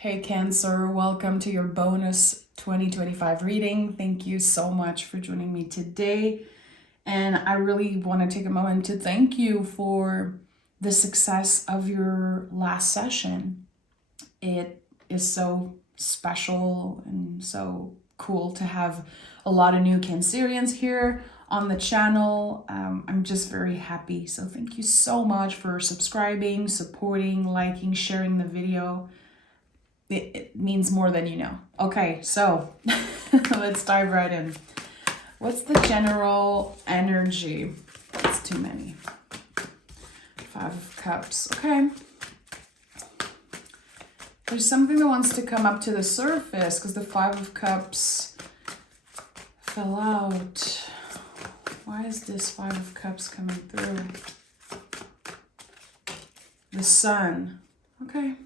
Hey Cancer, welcome to your bonus 2025 reading. Thank you so much for joining me today. And I really want to take a moment to thank you for the success of your last session. It is so special and so cool to have a lot of new Cancerians here on the channel. I'm just very happy. So thank you so much for subscribing, supporting, liking, sharing the video. It means more than you know. Okay, so let's dive right in. What's the general energy? It's too many. 5 of Cups. Okay. There's something that wants to come up to the surface because the 5 of Cups fell out. Why is this 5 of Cups coming through? The Sun. Okay.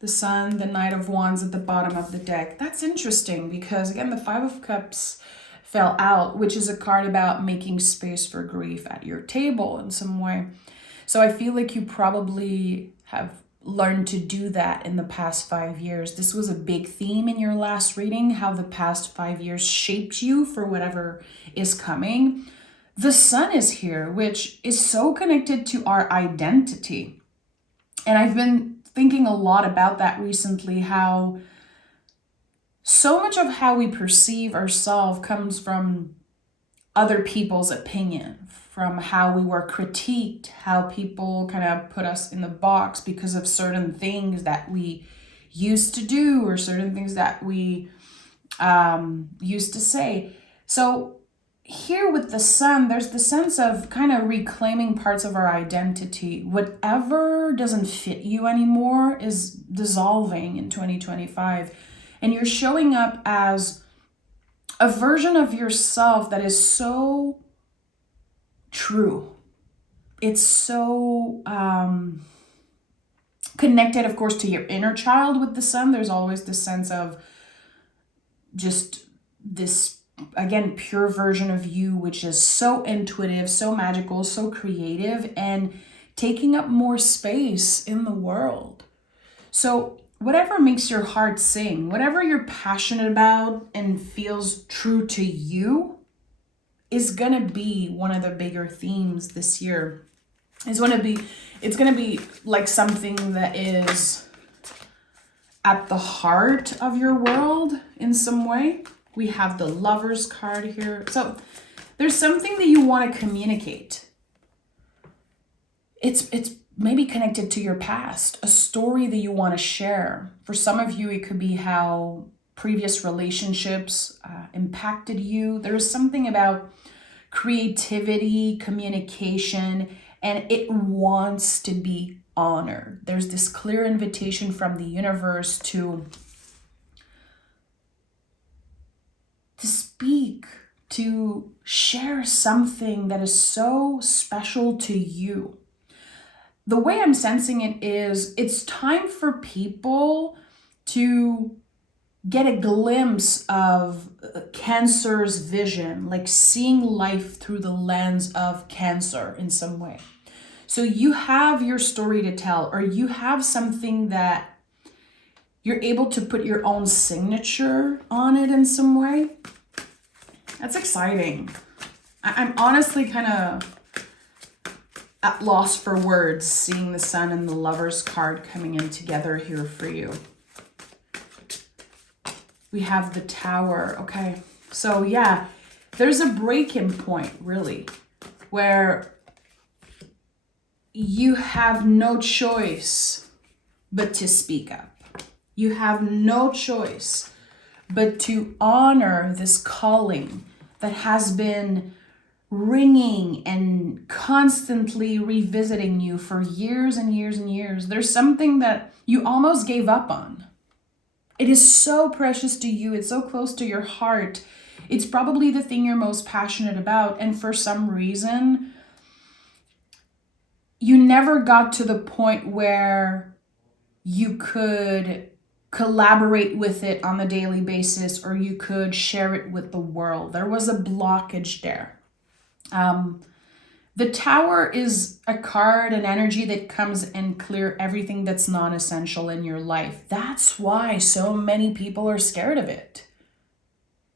The Sun, the Knight of Wands at the bottom of the deck. That's interesting because, again, the 5 of Cups fell out, which is a card about making space for grief at your table in some way. So I feel like you probably have learned to do that in the past 5 years. This was a big theme in your last reading, how the past 5 years shaped you for whatever is coming. The Sun is here, which is so connected to our identity. And I've been thinking a lot about that recently, how so much of how we perceive ourselves comes from other people's opinion, from how we were critiqued, how people kind of put us in the box because of certain things that we used to do or certain things that we used to say. So here with the Sun, there's the sense of kind of reclaiming parts of our identity. Whatever doesn't fit you anymore is dissolving in 2025. And you're showing up as a version of yourself that is so true. It's so connected, of course, to your inner child with the Sun. There's always this sense of just this, again, pure version of you, which is so intuitive, so magical, so creative, and taking up more space in the world. So whatever makes your heart sing, whatever you're passionate about and feels true to you is gonna be one of the bigger themes this year. It's gonna be like something that is at the heart of your world in some way. We have the Lovers card here. So there's something that you want to communicate. It's maybe connected to your past, a story that you want to share. For some of you, it could be how previous relationships impacted you. There's something about creativity, communication, and it wants to be honored. There's this clear invitation from the universe to speak, to share something that is so special to you. The way I'm sensing it is it's time for people to get a glimpse of Cancer's vision, like seeing life through the lens of Cancer in some way. So you have your story to tell, or you have something that you're able to put your own signature on it in some way. That's exciting. I'm honestly kind of at loss for words seeing the Sun and the Lovers card coming in together here for you. We have the Tower. Okay, so yeah, there's a break-in point really where you have no choice but to speak up. You have no choice but to honor this calling that has been ringing and constantly revisiting you for years and years and years. There's something that you almost gave up on. It is so precious to you. It's so close to your heart. It's probably the thing you're most passionate about. And for some reason, you never got to the point where you could collaborate with it on a daily basis, or you could share it with the world. There was a blockage there. The Tower is a card, an energy that comes and clear everything that's non-essential in your life. That's why so many people are scared of it.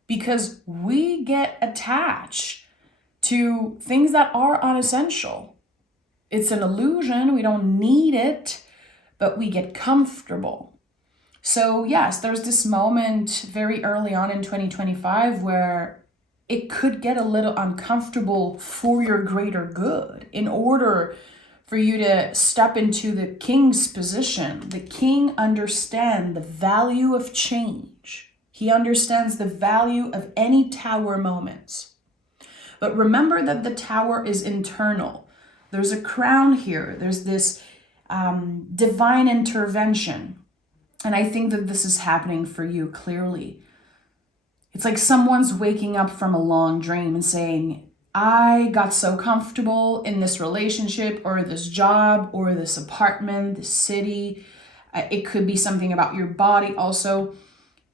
Because we get attached to things that are unessential. It's an illusion. We don't need it, but we get comfortable. So yes, there's this moment very early on in 2025 where it could get a little uncomfortable for your greater good in order for you to step into the king's position. The king understands the value of change. He understands the value of any tower moments. But remember that the tower is internal. There's a crown here. There's this divine intervention. And I think that this is happening for you clearly. It's like someone's waking up from a long dream and saying, I got so comfortable in this relationship or this job or this apartment, this city. It could be something about your body also.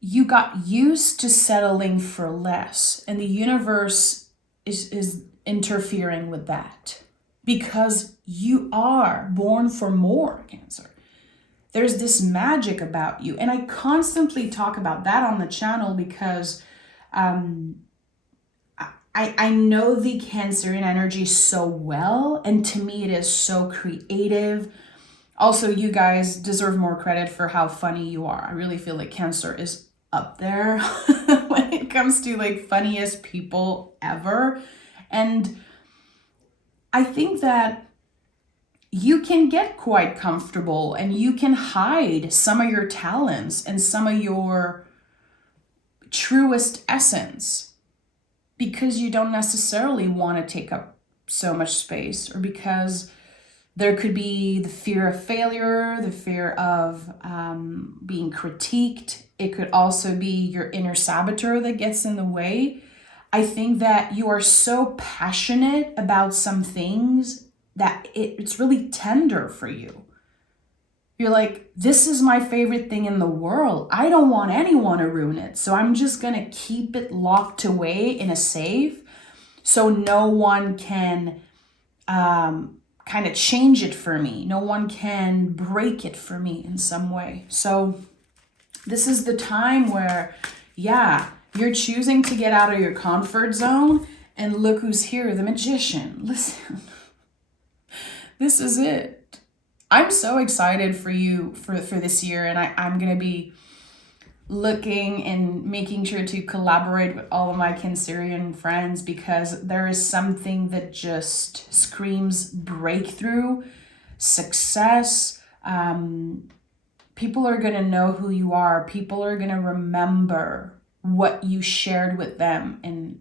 You got used to settling for less, and the universe is interfering with that because you are born for more, Cancer. There's this magic about you, and I constantly talk about that on the channel because I know the Cancerian energy so well, and to me it is so creative. Also, you guys deserve more credit for how funny you are. I really feel like Cancer is up there when it comes to like funniest people ever. And I think that you can get quite comfortable and you can hide some of your talents and some of your truest essence because you don't necessarily want to take up so much space, or because there could be the fear of failure, the fear of being critiqued. It could also be your inner saboteur that gets in the way. I think that you are so passionate about some things that it's really tender for you. You're like, this is my favorite thing in the world. I don't want anyone to ruin it. So I'm just going to keep it locked away in a safe so no one can kind of change it for me. No one can break it for me in some way. So this is the time where, yeah, you're choosing to get out of your comfort zone. And look who's here, the magician. Listen, this is it. I'm so excited for you for this year. And I'm going to be looking and making sure to collaborate with all of my Cancerian friends, because there is something that just screams breakthrough, success. People are going to know who you are. People are going to remember what you shared with them. And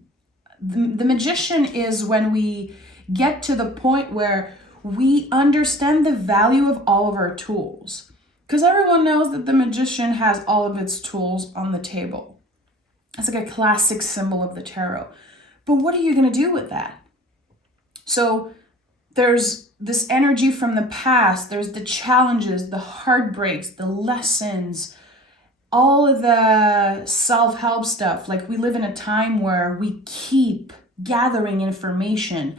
the magician is when we get to the point where we understand the value of all of our tools. Because everyone knows that the magician has all of its tools on the table. It's like a classic symbol of the tarot. But what are you going to do with that? So there's this energy from the past. There's the challenges, the heartbreaks, the lessons, all of the self-help stuff. Like, we live in a time where we keep gathering information.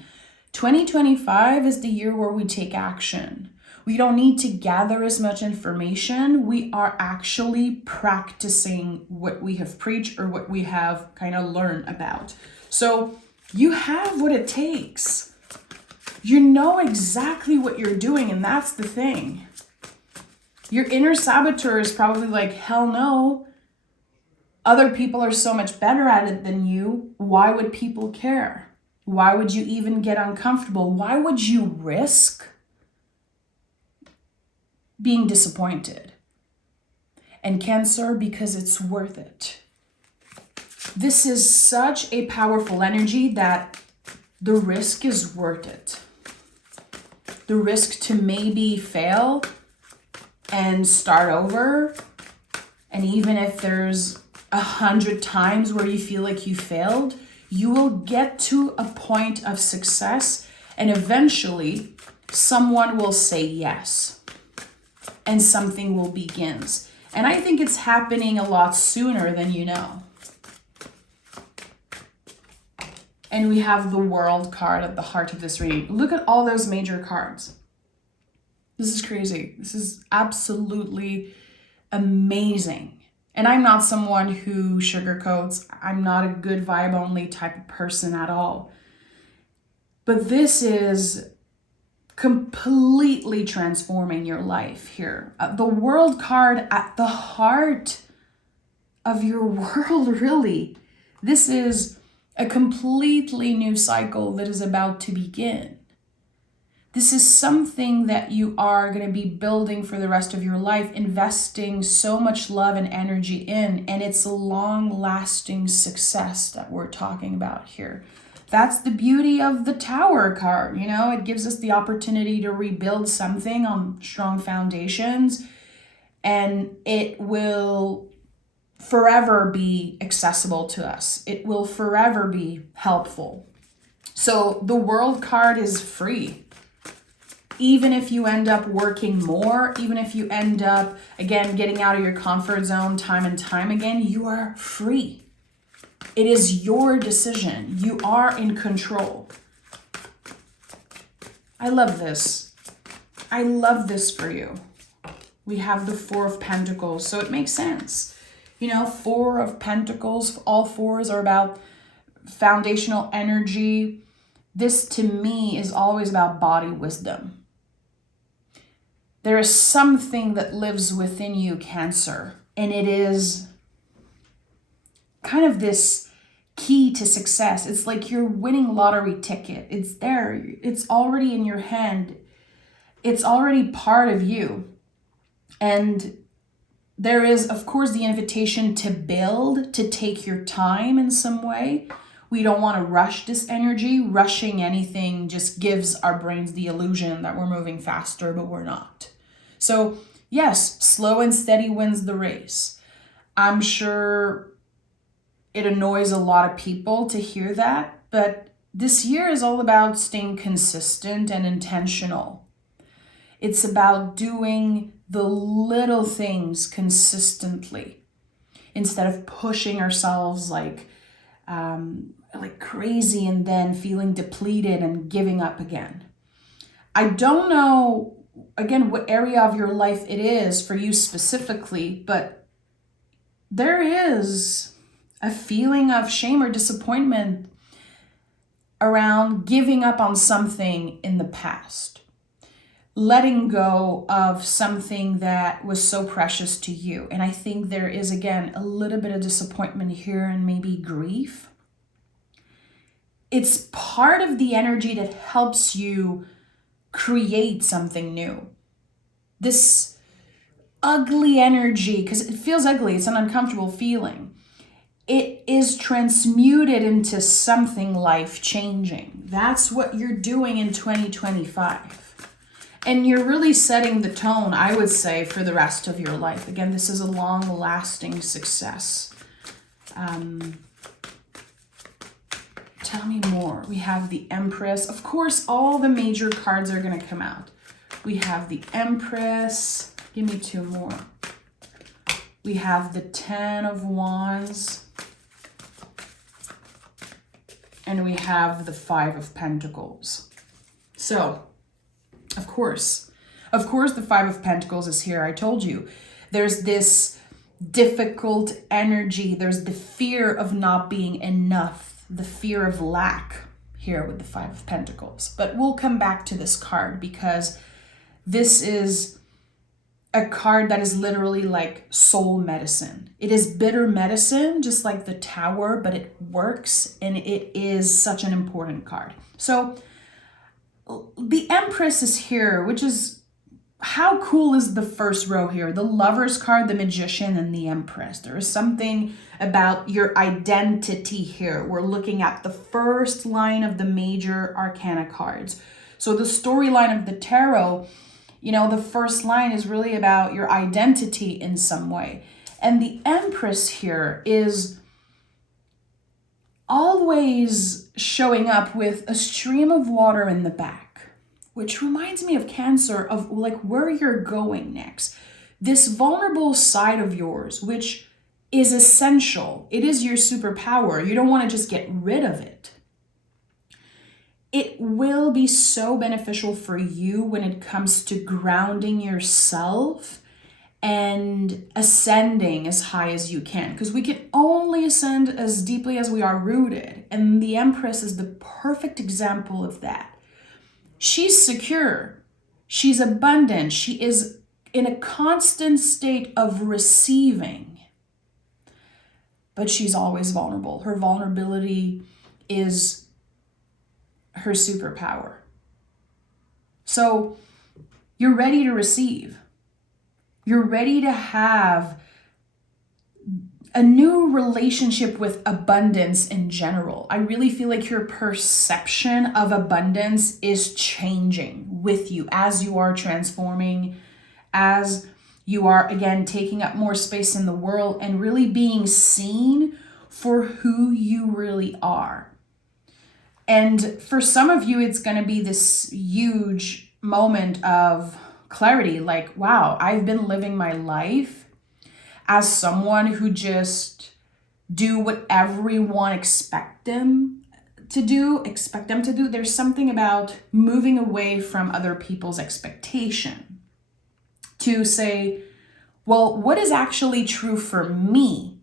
2025 is the year where we take action. We don't need to gather as much information. We are actually practicing what we have preached or what we have kind of learned about. So you have what it takes. You know exactly what you're doing, and that's the thing. Your inner saboteur is probably like, hell no. Other people are so much better at it than you. Why would people care? Why would you even get uncomfortable? Why would you risk being disappointed? And Cancer, because it's worth it. This is such a powerful energy that the risk is worth it. The risk to maybe fail and start over. And even if there's 100 times where you feel like you failed, you will get to a point of success, and eventually someone will say yes and something will begin. And I think it's happening a lot sooner than you know. And we have the World card at the heart of this reading. Look at all those major cards. This is crazy. This is absolutely amazing. And I'm not someone who sugarcoats. I'm not a good vibe only type of person at all. But this is completely transforming your life here. The World card at the heart of your world, really. This is a completely new cycle that is about to begin. This is something that you are going to be building for the rest of your life, investing so much love and energy in, and it's a long-lasting success that we're talking about here. That's the beauty of the Tower card, you know? It gives us the opportunity to rebuild something on strong foundations, and it will forever be accessible to us. It will forever be helpful. So the World card is free. Even if you end up working more, even if you end up, again, getting out of your comfort zone time and time again, you are free. It is your decision. You are in control. I love this. I love this for you. We have the Four of Pentacles, so it makes sense. You know, Four of Pentacles, all fours are about foundational energy. This, to me, is always about body wisdom. There is something that lives within you, Cancer, and it is kind of this key to success. It's like you're winning lottery ticket. It's there. It's already in your hand. It's already part of you. And there is, of course, the invitation to build, to take your time in some way. We don't want to rush this energy. Rushing anything just gives our brains the illusion that we're moving faster, but we're not. So yes, slow and steady wins the race. I'm sure it annoys a lot of people to hear that, but this year is all about staying consistent and intentional. It's about doing the little things consistently instead of pushing ourselves like crazy and then feeling depleted and giving up again. I don't know, again, what area of your life it is for you specifically, but there is a feeling of shame or disappointment around giving up on something in the past, letting go of something that was so precious to you. And I think there is, again, a little bit of disappointment here and maybe grief. It's part of the energy that helps you create something new. This ugly energy, because it feels ugly, it's an uncomfortable feeling. It is transmuted into something life-changing. That's what you're doing in 2025. And you're really setting the tone, I would say, for the rest of your life. Again, this is a long-lasting success. Tell me more. We have the Empress. Of course, all the major cards are going to come out. We have the Empress. Give me two more. We have the Ten of Wands. And we have the Five of Pentacles. So, of course, the Five of Pentacles is here. I told you, there's this difficult energy. There's the fear of not being enough. The fear of lack here with the Five of Pentacles. But we'll come back to this card because this is a card that is literally like soul medicine. It is bitter medicine, just like the Tower, but it works and it is such an important card. So the Empress is here, which is, how cool is the first row here? The Lover's card, the Magician, and the Empress. There is something about your identity here. We're looking at the first line of the major arcana cards. So the storyline of the tarot, you know, the first line is really about your identity in some way. And the Empress here is always showing up with a stream of water in the back, which reminds me of Cancer, of like where you're going next. This vulnerable side of yours, which is essential. It is your superpower. You don't want to just get rid of it. it will be so beneficial for you when it comes to grounding yourself and ascending as high as you can, because we can only ascend as deeply as we are rooted. And the Empress is the perfect example of that. She's secure, she's abundant, she is in a constant state of receiving, but she's always vulnerable. Her vulnerability is her superpower. So you're ready to receive. You're ready to have a new relationship with abundance in general. I really feel like your perception of abundance is changing with you as you are transforming, as you are, again, taking up more space in the world and really being seen for who you really are. And for some of you, it's going to be this huge moment of clarity, like, wow, I've been living my life as someone who just do what everyone expect them to do. There's something about moving away from other people's expectation to say, well, what is actually true for me?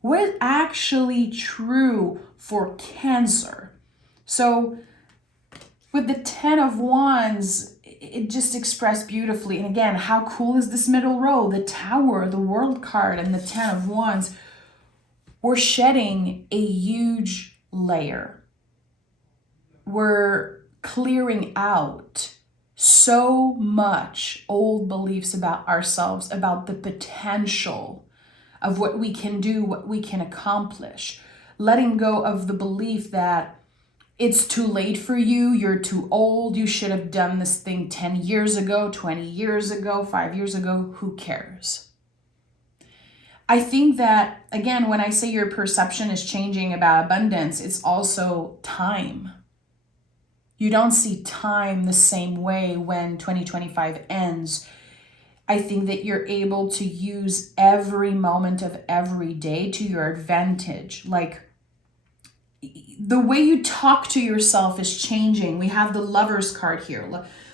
What is actually true for Cancer? So with the 10 of Wands, it just expressed beautifully. And again, how cool is this middle row? The Tower, the World card, and the 10 of Wands. We're shedding a huge layer. We're clearing out so much old beliefs about ourselves, about the potential of what we can do, what we can accomplish. Letting go of the belief that it's too late for you, you're too old, you should have done this thing 10 years ago, 20 years ago, 5 years ago, who cares? I think that, again, when I say your perception is changing about abundance, it's also time. You don't see time the same way when 2025 ends. I think that you're able to use every moment of every day to your advantage. Like, the way you talk to yourself is changing. We have the Lover's card here.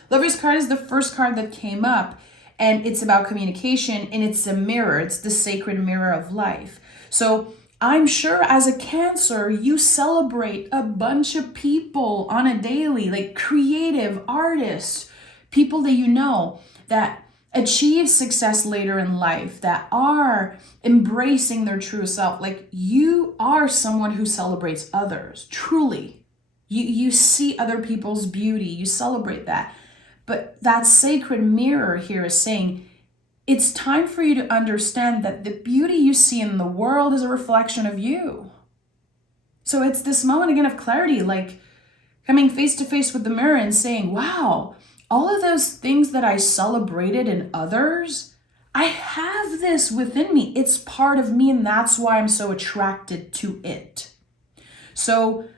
Lover's card is the first card that came up, and it's about communication, and it's a mirror. It's the sacred mirror of life. So I'm sure as a Cancer, you celebrate a bunch of people on a daily, like creative artists, people that you know that achieve success later in life, that are embracing their true self. Like, you are someone who celebrates others, truly. You see other people's beauty, you celebrate that. But that sacred mirror here is saying, it's time for you to understand that the beauty you see in the world is a reflection of you. So it's this moment again of clarity, like coming face to face with the mirror and saying, wow, all of those things that I celebrated in others, I have this within me. It's part of me, and that's why I'm so attracted to it. So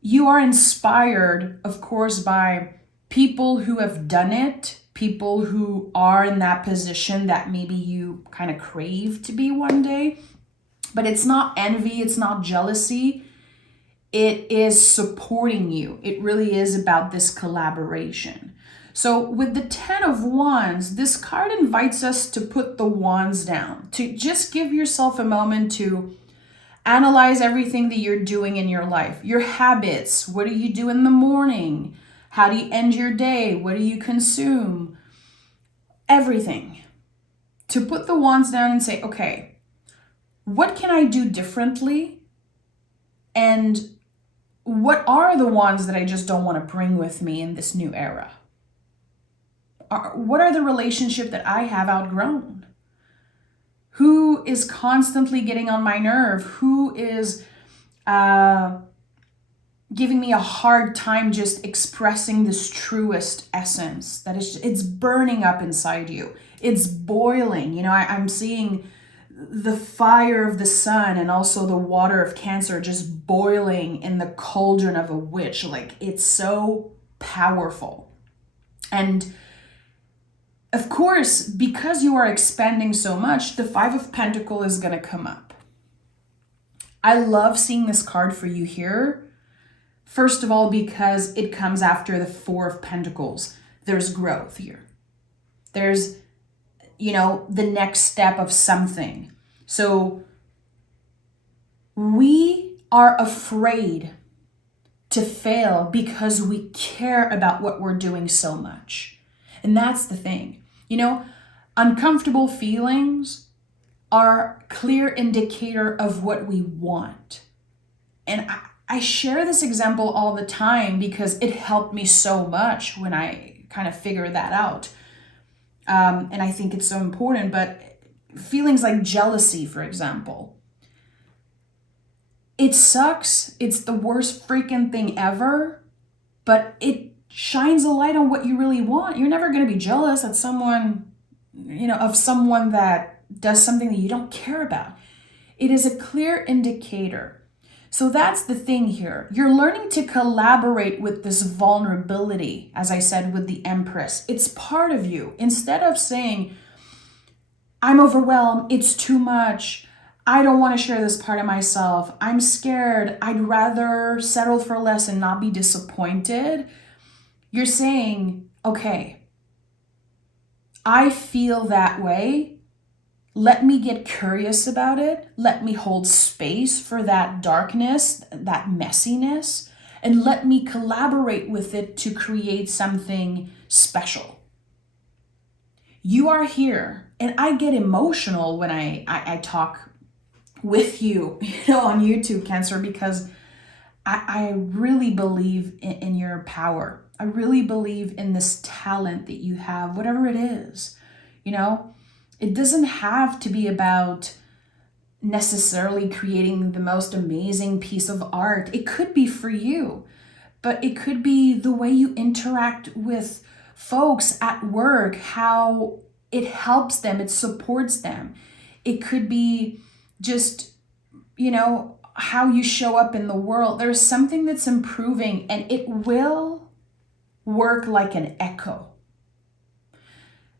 you are inspired, of course, by people who have done it, people who are in that position that maybe you kind of crave to be one day. But it's not envy, it's not jealousy. It is supporting you. It really is about this collaboration. So with the 10 of Wands, this card invites us to put the wands down, to just give yourself a moment to analyze everything that you're doing in your life, your habits. What do you do in the morning? How do you end your day? What do you consume? Everything. To put the wands down and say, okay, what can I do differently? And what are the wands that I just don't want to bring with me in this new era? What are the relationships that I have outgrown? Who is constantly getting on my nerve? Who is giving me a hard time just expressing this truest essence that is, it's burning up inside you. It's boiling. You know, I'm seeing the fire of the sun and also the water of Cancer just boiling in the cauldron of a witch. Like, it's so powerful. And of course, because you are expanding so much, the 5 of Pentacles is going to come up. I love seeing this card for you here. First of all, because it comes after the Four of Pentacles. There's growth here. There's, the next step of something. So we are afraid to fail because we care about what we're doing so much. And that's the thing. Uncomfortable feelings are a clear indicator of what we want. And I share this example all the time because it helped me so much when I kind of figured that out. And I think it's so important, but feelings like jealousy, for example, it sucks. It's the worst freaking thing ever, but it shines a light on what you really want. You're never going to be jealous at someone, of someone that does something that you don't care about. It is a clear indicator. So that's the thing here. You're learning to collaborate with this vulnerability, as I said, with the Empress. It's part of you. Instead of saying, I'm overwhelmed, it's too much, I don't want to share this part of myself, I'm scared, I'd rather settle for less and not be disappointed, you're saying, okay, I feel that way. Let me get curious about it. Let me hold space for that darkness, that messiness, and let me collaborate with it to create something special. You are here, and I get emotional when I talk with you, on YouTube, Cancer, because I really believe in your power. I really believe in this talent that you have, whatever it is, It doesn't have to be about necessarily creating the most amazing piece of art. It could be for you, but it could be the way you interact with folks at work, how it helps them, it supports them. It could be just, how you show up in the world. There's something that's improving, and it will work like an echo.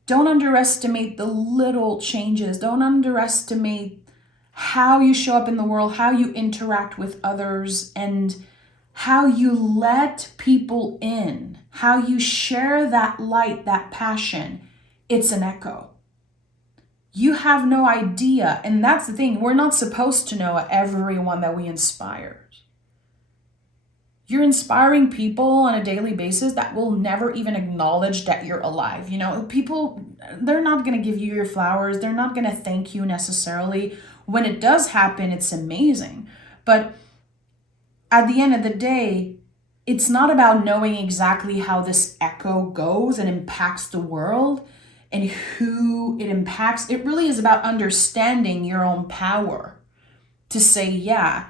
Don't underestimate the little changes. Don't underestimate how you show up in the world, how you interact with others, and how you let people in, how you share that light, that passion. It's an echo. You have no idea. And that's the thing. We're not supposed to know everyone that we inspire. You're inspiring people on a daily basis that will never even acknowledge that you're alive. People, they're not going to give you your flowers. They're not going to thank you necessarily. When it does happen, it's amazing. But at the end of the day, it's not about knowing exactly how this echo goes and impacts the world and who it impacts. It really is about understanding your own power to say, yeah,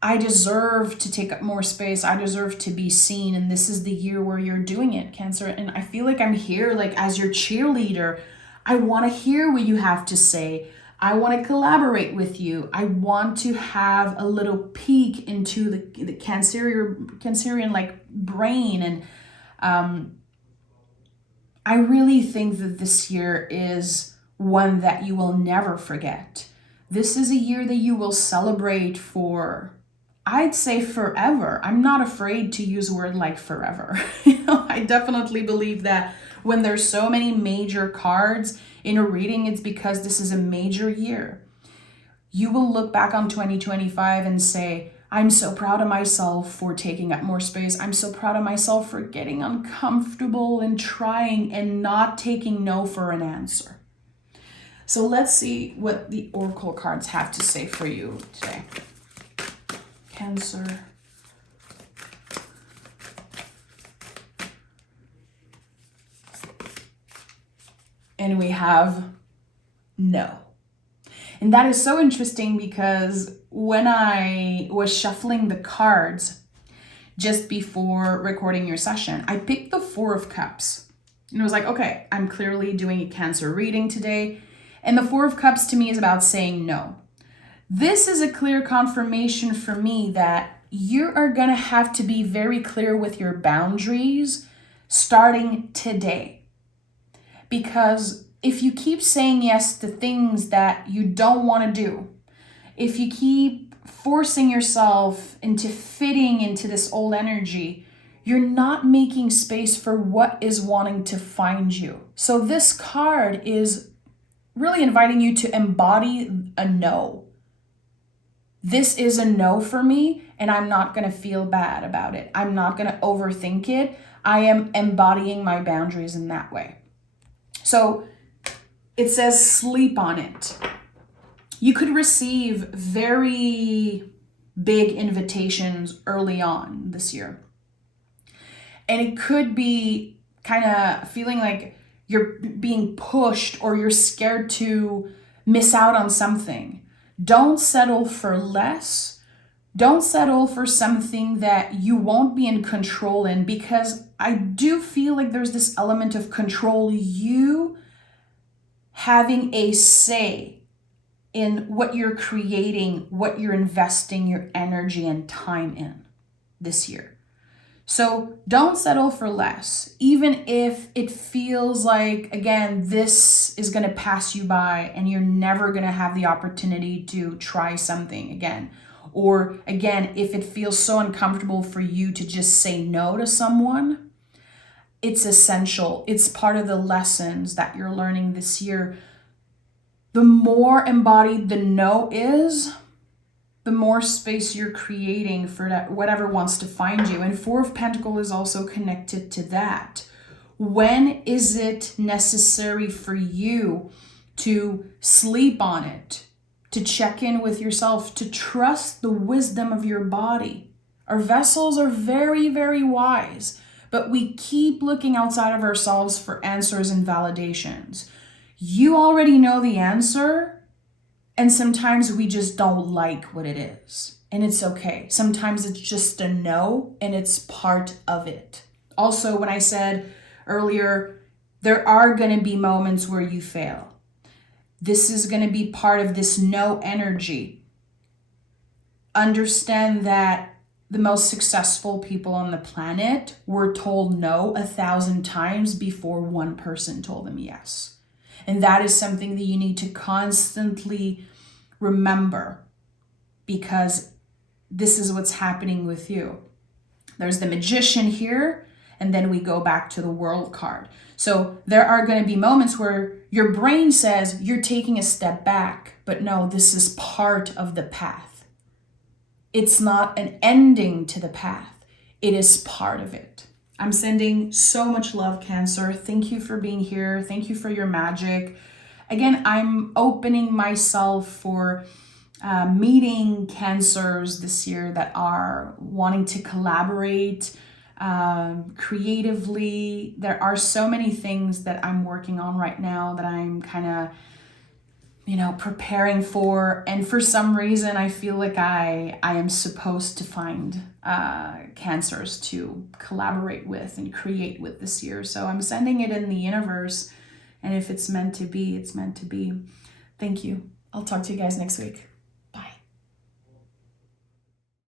I deserve to take up more space. I deserve to be seen. And this is the year where you're doing it, Cancer. And I feel like I'm here, as your cheerleader. I want to hear what you have to say. I want to collaborate with you. I want to have a little peek into the Cancerian brain. And I really think that this year is one that you will never forget. This is a year that you will celebrate for, I'd say, forever. I'm not afraid to use a word like forever. I definitely believe that when there's so many major cards in a reading, it's because this is a major year. You will look back on 2025 and say, I'm so proud of myself for taking up more space. I'm so proud of myself for getting uncomfortable and trying and not taking no for an answer. So let's see what the Oracle cards have to say for you today. Cancer. And we have no. And that is so interesting because when I was shuffling the cards just before recording your session, I picked the Four of Cups. And I was like, okay, I'm clearly doing a Cancer reading today. And the Four of Cups to me is about saying no. This is a clear confirmation for me that you are going to have to be very clear with your boundaries starting today. Because if you keep saying yes to things that you don't want to do, if you keep forcing yourself into fitting into this old energy, you're not making space for what is wanting to find you. So this card is really inviting you to embody a no. This is a no for me, and I'm not going to feel bad about it. I'm not going to overthink it. I am embodying my boundaries in that way. So it says sleep on it. You could receive very big invitations early on this year. And it could be kind of feeling like you're being pushed or you're scared to miss out on something. Don't settle for less. Don't settle for something that you won't be in control in, because I do feel like there's this element of control, you having a say in what you're creating, what you're investing your energy and time in this year. So don't settle for less, even if it feels like, again, this is going to pass you by and you're never going to have the opportunity to try something again. Or again, if it feels so uncomfortable for you to just say no to someone, it's essential. It's part of the lessons that you're learning this year. The more embodied the no is, the more space you're creating for that, whatever wants to find you. And Four of Pentacles is also connected to that. When is it necessary for you to sleep on it, to check in with yourself, to trust the wisdom of your body? Our vessels are very, very wise, but we keep looking outside of ourselves for answers and validations. You already know the answer. And sometimes we just don't like what it is. And it's okay. Sometimes it's just a no, and it's part of it. Also, when I said earlier, there are going to be moments where you fail. This is going to be part of this no energy. Understand that the most successful people on the planet were told no 1,000 times before one person told them yes. And that is something that you need to constantly remember, because this is what's happening with you. There's the Magician here, and then we go back to the World card. So there are going to be moments where your brain says you're taking a step back, but no, this is part of the path. It's not an ending to the path. It is part of it. I'm sending so much love, Cancer. Thank you for being here. Thank you for your magic. Again, I'm opening myself for meeting Cancers this year that are wanting to collaborate creatively. There are so many things that I'm working on right now that I'm kind of, preparing for. And for some reason, I feel like I am supposed to find Cancers to collaborate with and create with this year. So I'm sending it in the universe. And if it's meant to be, it's meant to be. Thank you. I'll talk to you guys next week.